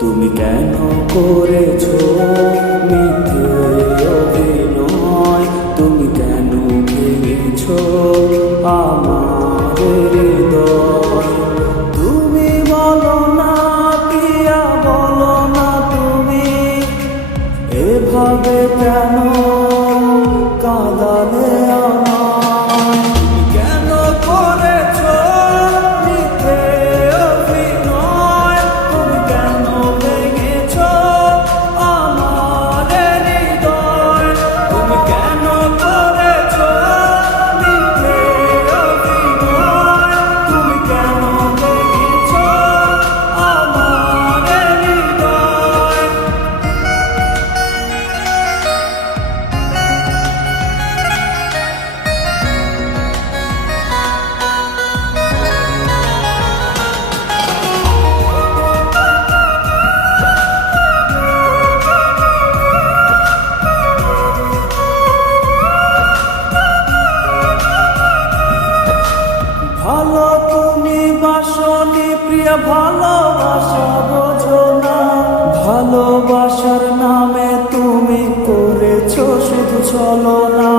তুমি কেন করেছো মিথ্যে অভিনয়? তুমি কেন ভেঙেছো আমার হৃদয়? তুমি বলো না পিয়া, বলো না তুমি এভাবে কেন কাঁদালে আমায়? তুমি কেন করেছো মিথ্যে অভিনয়? তুমি কেন ভেঙেছো আমার হৃদয়? তুমি কেন করেছো মিথ্যে অভিনয়? তুমি কেন ভেঙেছো আমার হৃদয়? ভালো তুমি বাসনি প্রিয়া, ভালোবাসা বোঝো না। ভালোবাসার নামে তুমি করেছো শুধু ছলনা।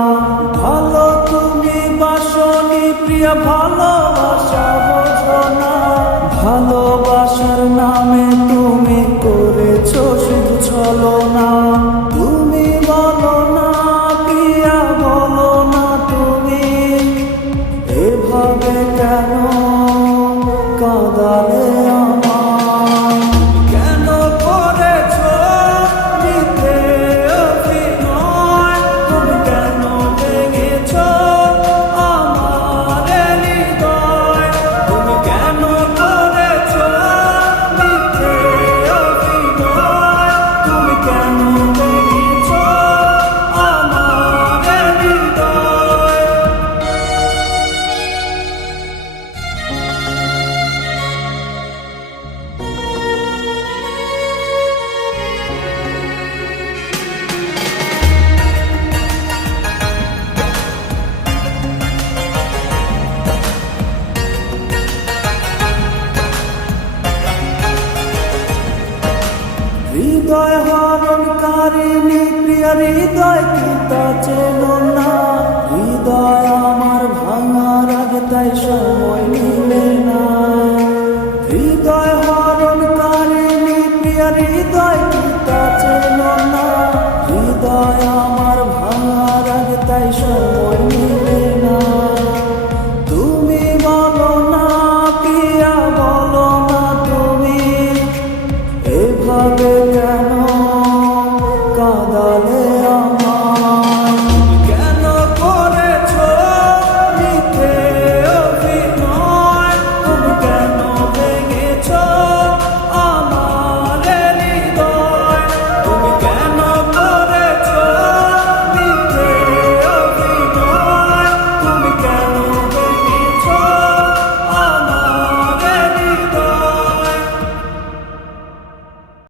ভালো তুমি বাসনি প্রিয়া, ভালোবাসা বোঝো না। ভালোবাসার নামে তুমি করেছো শুধু ছলনা। তুমি বলো না প্রিয়া, বলো না তুমি এভাবে কেন কাঁদালে আমায়? কেন করেছো মিথ্যে অভিনয়? তুমি কেন ভেঙেছো আমার হৃদয়? তুমি কেন করেছো মিথ্যে অভিনয়? তুমি কেন ভেঙেছো আমার হৃদয়? হৃদয় হরণকারিণী প্রিয়া, হৃদয় কি তা চেনো না? হৃদয় আমার ভাঙার আগে তাই সময় নিলে না। হৃদয় হরণকারিণী প্রিয়া, হৃদয় কি তা চেনো না? হৃদয় আমার ভাঙার আগে তাই সময় নিলে না। তুমি বলো না পিয়া, বলো না তুমি এভাবে